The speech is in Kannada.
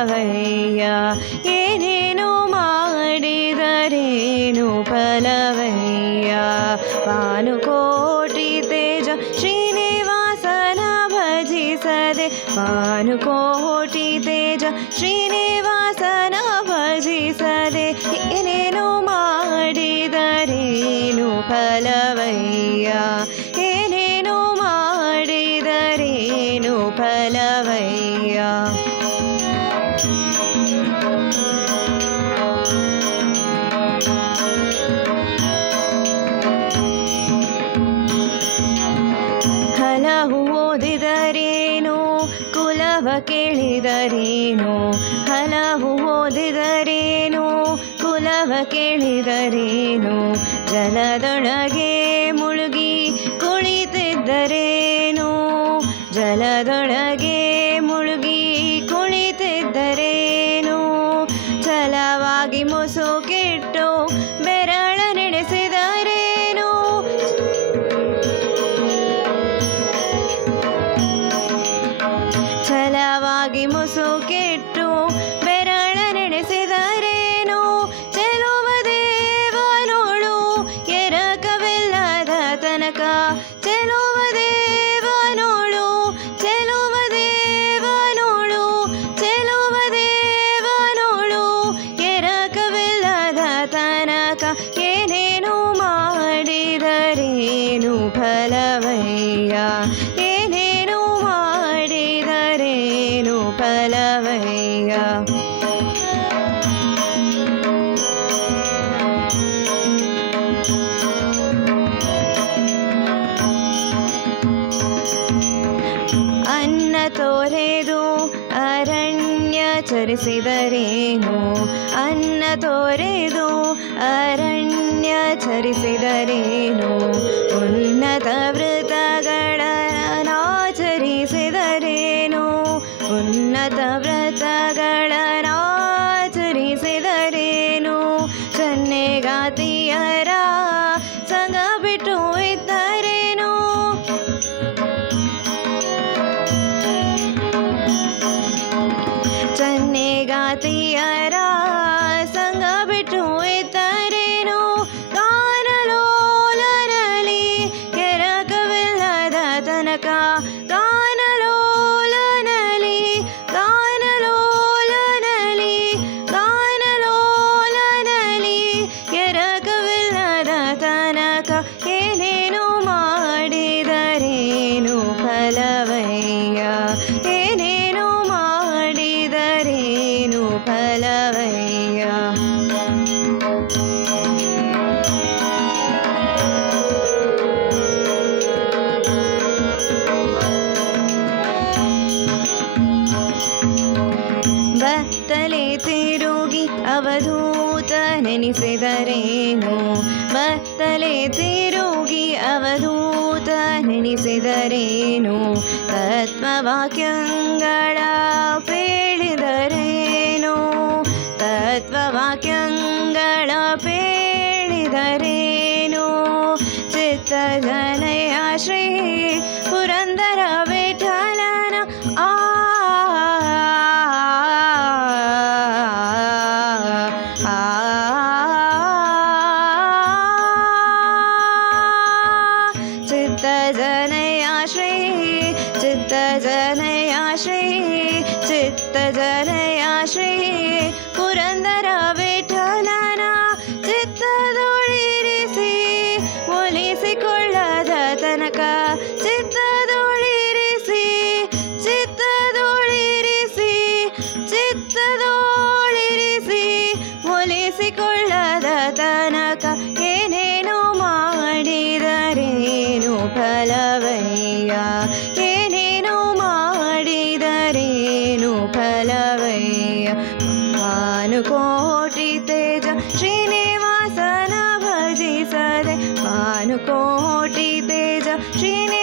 ಫಲವಯ್ಯ ಏನೇನು ಮಾಡಿದರೇನು ಫಲವಯ್ಯ ಭಾನುಕೋಟಿ ತೇಜ ಶ್ರೀನಿವಾಸನ ಭಜಿಸದೆ ಭಾನುಕೋಟಿ ತೇಜ ಶ್ರೀನಿವಾಸನ ಭಜಿಸದೆ ಏನೇನು ಮಾಡಿದರೇನು ಫಲವಯ್ಯ ಏನೇನು ಮಾಡಿದರೇನು ಫಲವಯ್ಯ ಹಲವು ಓದಿದರೇನು? ಕುಲವ ಕೇಳಿದರೇನು? ಹಲವು ಓದಿದರೇನು? ಕುಲವ ಕೇಳಿದರೇನು? ಜಲದೊಳಗೆ ಛಲವಾಗಿ ಮುಸುಕಿಟ್ಟು ಬೆರಳ ನಡೆಸಿದರೇನು? ಛಲವಾಗಿ ಮುಸುಕಿಟ್ಟು ಬೆರಳ ನಡೆಸಿದರೇನು? ಚೆಲುವ ದೇವನೋಳು ಎರಕವಿಲ್ಲದ ತನಕ ಚೆಲುವ ತೋರೆದು ಅರಣ್ಯ ಚರಿಸಿದರೇನು? ಅನ್ನ ತೋರೆದು ಅರಣ್ಯ ಚರಿಸಿದರೇನು? ಉನ್ನತ ವ್ರತಗಳನ್ನಾಚರಿಸಿದರೇನು ಉನ್ನತ ವ್ರತಗಳನ್ನಾಚರಿಸಿದರೇನು ಸನ್ನೆಗಾತಿಯರ ಚನ್ನೆಗಾತಿಯರ ಬತ್ತಲೆ ತಿರುಗಿ ಅವಧೂತ ನೆನೆಸಿದರೇನು ಬತ್ತಲೆ ತಿರುಗಿ ಅವಧೂತ ನೆನೆಸಿದರೇನು ತತ್ವವಾಕ್ಯಗಳ ಪೇಳಿದರೇನು? ತತ್ವವಾಕ್ಯಂಗಳ ಪೇಳಿದರೇನು? ಚಿತ್ತಜನಯ ಶ್ರೀ ಪುರಂದರ ಜನಯ ಶ್ರೀ కోటి తేజ శ్రీని